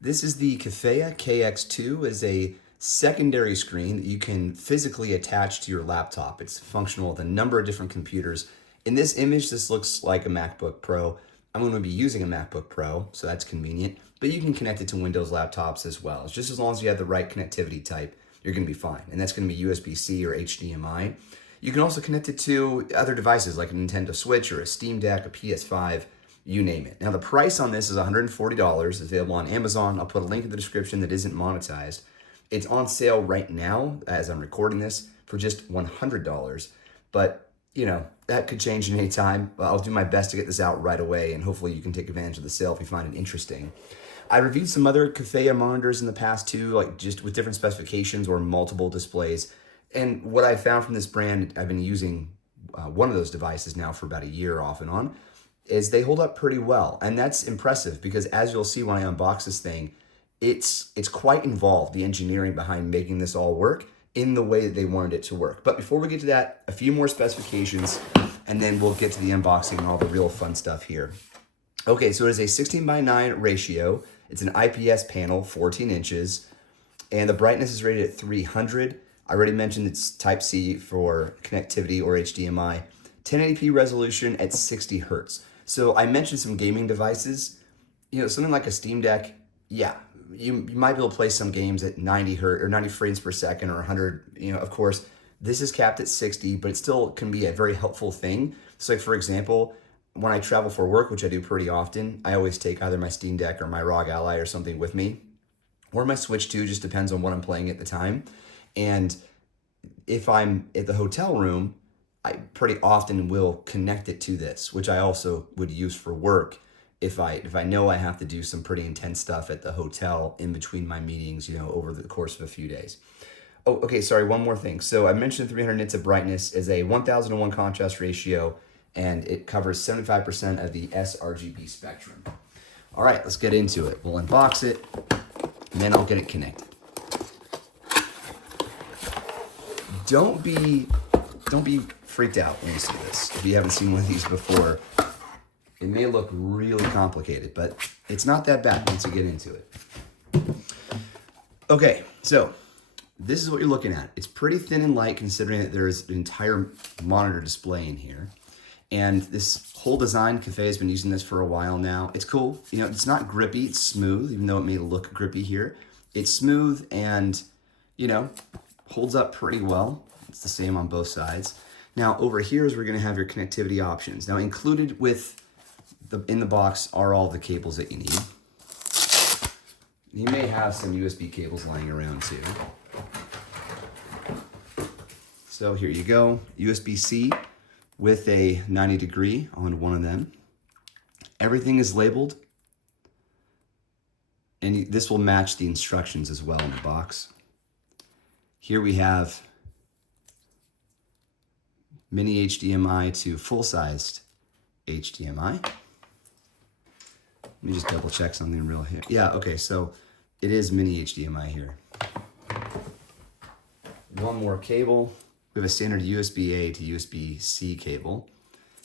This is the Kefeya KX2. Is a secondary screen that you can physically attach to your laptop. It's functional with a number of different computers. In this image, this looks like a MacBook Pro. I'm going to be using a MacBook Pro, so that's convenient, but you can connect it to Windows laptops as well. It's just as long as you have the right connectivity type, you're going to be fine. And that's going to be USB-C or HDMI. You can also connect it to other devices like a Nintendo Switch or a Steam Deck, a PS5, you name it. Now the price on this is $140. It's available on Amazon. I'll put a link in the description that isn't monetized. It's on sale right now as I'm recording this for just $100. But, you know, that could change at any time. I'll do my best to get this out right away, and hopefully you can take advantage of the sale if you find it interesting. I reviewed some other Kefeya monitors in the past too, like just with different specifications or multiple displays. And what I found from this brand, I've been using one of those devices now for about a year off and on, is they hold up pretty well. And that's impressive because as you'll see when I unbox this thing, it's quite involved, the engineering behind making this all work in the way that they wanted it to work. But before we get to that, a few more specifications, and then we'll get to the unboxing and all the real fun stuff here. Okay, so it is a 16:9 ratio. It's an IPS panel, 14 inches, and the brightness is rated at 300. I already mentioned it's Type-C for connectivity or HDMI. 1080p resolution at 60 hertz. So I mentioned some gaming devices. You know, something like a Steam Deck, yeah, you might be able to play some games at 90 hertz or 90 frames per second or 100, you know, of course. This is capped at 60, but it still can be a very helpful thing. So like, for example, when I travel for work, which I do pretty often, I always take either my Steam Deck or my ROG Ally or something with me, or my Switch 2, just depends on what I'm playing at the time. And if I'm at the hotel room, I pretty often will connect it to this, which I also would use for work if I know I have to do some pretty intense stuff at the hotel in between my meetings, you know, over the course of a few days. Oh, okay, sorry, one more thing. So I mentioned 300 nits of brightness is a 1001 contrast ratio, and it covers 75% of the sRGB spectrum. All right, let's get into it. We'll unbox it, and then I'll get it connected. Don't be freaked out when you see this. If you haven't seen one of these before, it may look really complicated, but it's not that bad once you get into it. Okay, so this is what you're looking at. It's pretty thin and light considering that there's an entire monitor display in here. And this whole design, Kefeya has been using this for a while now. It's cool. You know, it's not grippy, it's smooth, even though it may look grippy here. It's smooth and, you know, holds up pretty well. It's the same on both sides. Now over here is where you're gonna have your connectivity options. Now included in the box are all the cables that you need. You may have some USB cables lying around too. So here you go, USB-C with a 90-degree on one of them. Everything is labeled, and this will match the instructions as well in the box. Here we have mini HDMI to full-sized HDMI. Let me just double check something real here. Yeah, okay, so it is mini HDMI here. One more cable. We have a standard USB-A to USB-C cable.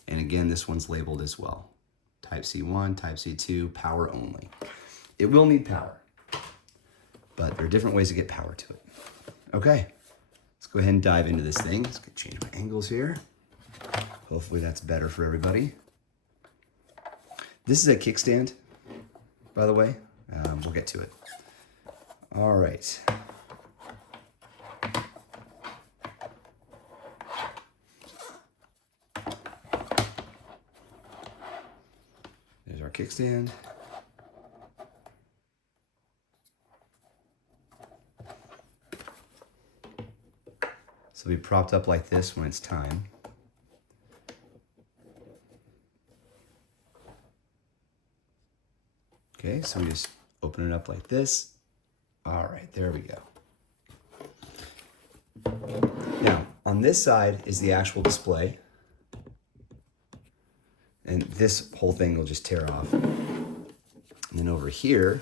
And again, this one's labeled as well. Type-C1, Type-C2, power only. It will need power, but there are different ways to get power to it. Okay, let's go ahead and dive into this thing. Let's change my angles here. Hopefully that's better for everybody. This is a kickstand, by the way. We'll get to it. All right. There's our kickstand. So we propped up like this when it's time. Okay, so we just open it up like this. All right, there we go. Now, on this side is the actual display. And this whole thing will just tear off. And then over here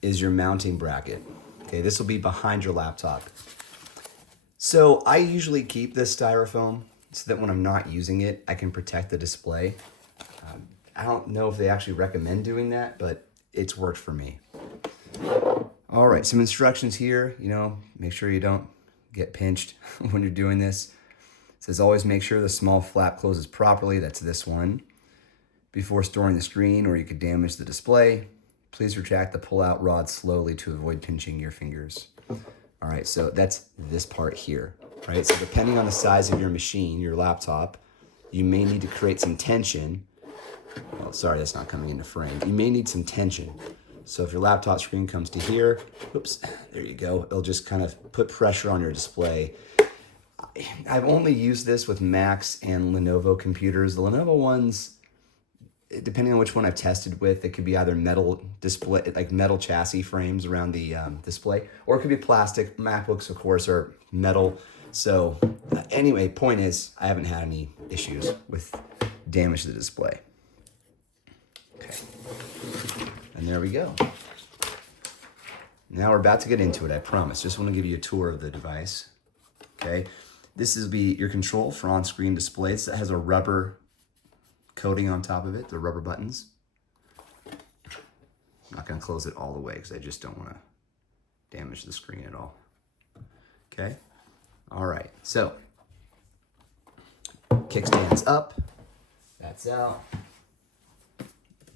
is your mounting bracket. Okay, this will be behind your laptop. So I usually keep this styrofoam so that when I'm not using it, I can protect the display. I don't know if they actually recommend doing that, but it's worked for me. All right, some instructions here, make sure you don't get pinched when you're doing this. It says always make sure the small flap closes properly, that's this one, before storing the screen or you could damage the display. Please retract the pull-out rod slowly to avoid pinching your fingers. All right, so that's this part here, right? So depending on the size of your machine, your laptop, you may need to create some tension. Well, sorry, that's not coming into frame. You may need some tension. So if your laptop screen comes to here, oops, there you go. It'll just kind of put pressure on your display. I've only used this with Macs and Lenovo computers. The Lenovo ones, depending on which one I've tested with, it could be either metal display, like metal chassis frames around the display, or it could be plastic. MacBooks, of course, are metal. So anyway, point is, I haven't had any issues with damage to the display. Okay, and there we go. Now we're about to get into it, I promise. Just want to give you a tour of the device. Okay, this will be your control for on-screen displays. It has a rubber coating on top of it, the rubber buttons. I'm not going to close it all the way because I just don't want to damage the screen at all. Okay, all right, so kickstand's up, that's out. Let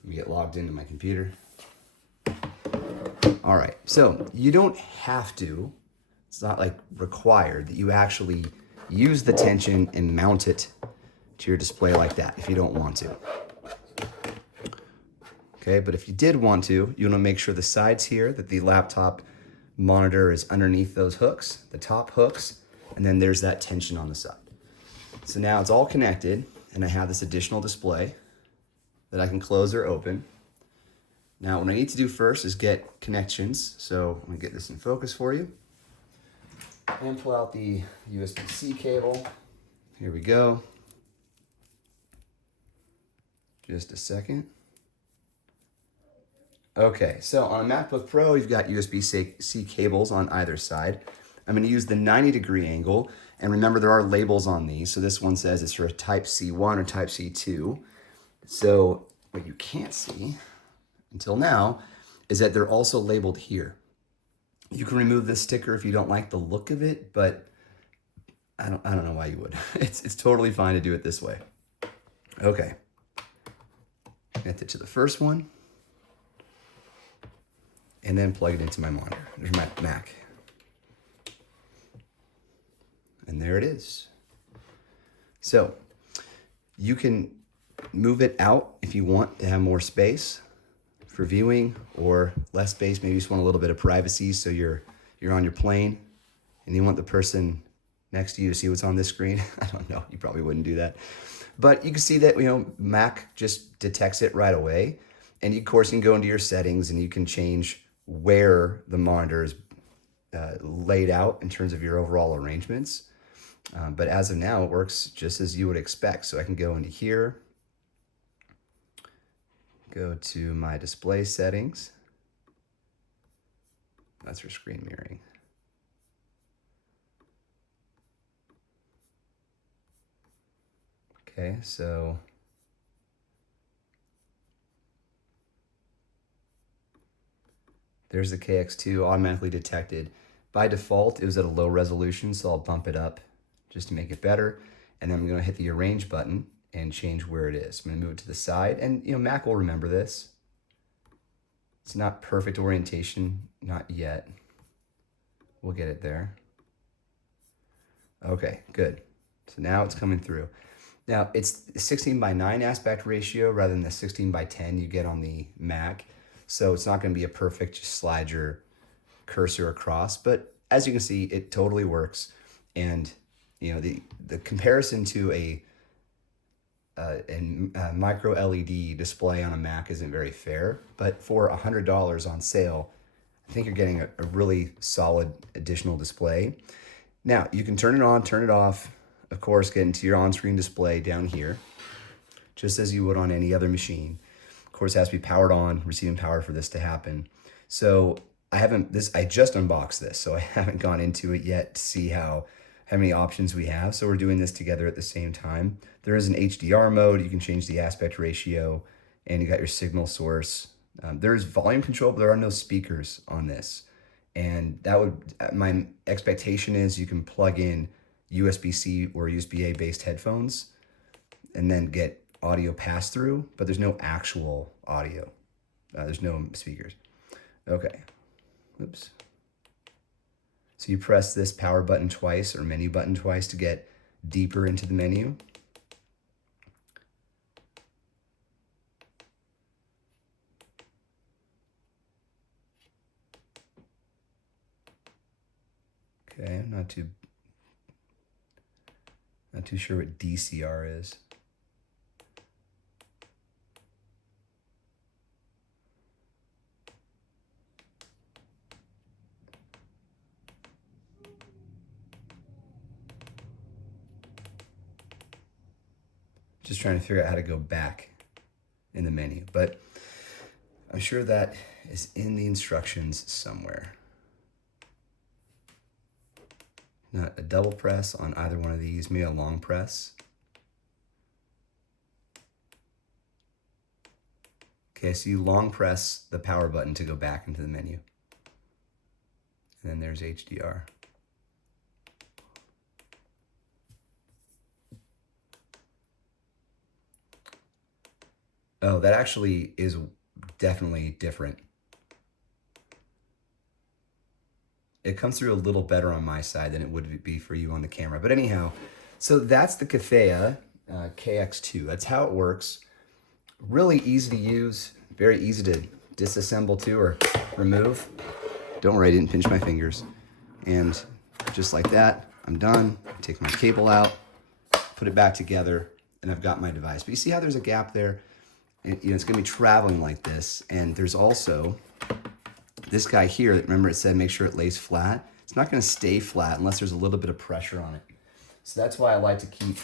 me get logged into my computer. All right, so you don't have to, it's not like required that you actually use the tension and mount it to your display like that if you don't want to. Okay, but if you did want to, you want to make sure the sides here, that the laptop monitor is underneath those hooks, the top hooks, and then there's that tension on the side. So now it's all connected, and I have this additional display that I can close or open. Now what I need to do first is get connections. So I'm gonna get this in focus for you. And pull out the USB-C cable. Here we go. Just a second. Okay, so on a MacBook Pro, you've got USB-C cables on either side. I'm gonna use the 90-degree angle, and remember there are labels on these. So this one says it's for a Type C1 or Type C2. So what you can't see until now is that they're also labeled here. You can remove this sticker if you don't like the look of it, but I don't know why you would. It's totally fine to do it this way. Okay. Connect it to the first one, and then plug it into my monitor. There's my Mac. And there it is. So you can move it out if you want to have more space for viewing, or less space. Maybe you just want a little bit of privacy, so you're on your plane and you want the person next to you to see what's on this screen. I don't know, you probably wouldn't do that. But you can see that, Mac just detects it right away. And of course, you can go into your settings and you can change where the monitor is laid out in terms of your overall arrangements. But as of now, it works just as you would expect. So I can go into here, go to my display settings. That's for screen mirroring. Okay, so there's the KX2 automatically detected. By default, it was at a low resolution, so I'll bump it up just to make it better. And then I'm gonna hit the arrange button and change where it is. I'm gonna move it to the side, and Mac will remember this. It's not perfect orientation, not yet. We'll get it there. Okay, good. So now it's coming through. Now it's 16:9 aspect ratio rather than the 16:10 you get on the Mac. So it's not gonna be a perfect, just slide your cursor across, but as you can see, it totally works. And the comparison to a micro LED display on a Mac isn't very fair, but for $100 on sale, I think you're getting a really solid additional display. Now you can turn it on, turn it off, of course, get into your on-screen display down here, just as you would on any other machine. Of course, it has to be powered on, receiving power for this to happen. So I just unboxed this, so I haven't gone into it yet to see how many options we have. So we're doing this together at the same time. There is an HDR mode. You can change the aspect ratio, and you got your signal source There's volume control, but there are no speakers on this. And that would, my expectation is you can plug in USB-C or USB-A based headphones and then get audio pass through, but there's no actual audio. There's no speakers. Okay, oops. So you press this power button twice or menu button twice to get deeper into the menu. Okay, I'm not too sure what DCR is. Just trying to figure out how to go back in the menu, but I'm sure that is in the instructions somewhere. Not a double press on either one of these, maybe a long press. Okay, so you long press the power button to go back into the menu. And then there's HDR. Oh, that actually is definitely different. It comes through a little better on my side than it would be for you on the camera. But anyhow, so that's the Kefeya KX2. That's how it works. Really easy to use, very easy to disassemble too or remove. Don't worry, I didn't pinch my fingers. And just like that, I'm done. Take my cable out, put it back together, and I've got my device. But you see how there's a gap there? And, it's gonna be traveling like this. And there's also this guy here, remember it said make sure it lays flat. It's not gonna stay flat unless there's a little bit of pressure on it. So that's why I like to keep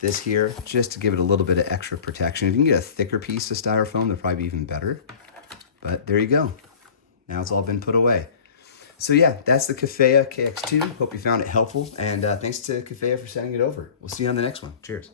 this here, just to give it a little bit of extra protection. If you can get a thicker piece of styrofoam, that'll probably be even better. But there you go. Now it's all been put away. So yeah, that's the Kefeya KX2. Hope you found it helpful. And thanks to Kefeya for sending it over. We'll see you on the next one. Cheers.